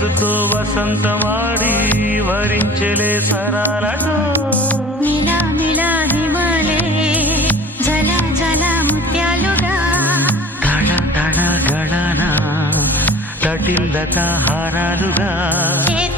వయస్సుతో వసంతమాడి వరించెలే సరాలటో మిలా మిలా హిమాలే జల జల ముత్యాలుగా తళ తళ గళన తటిల్లత హారాలుగా చేతి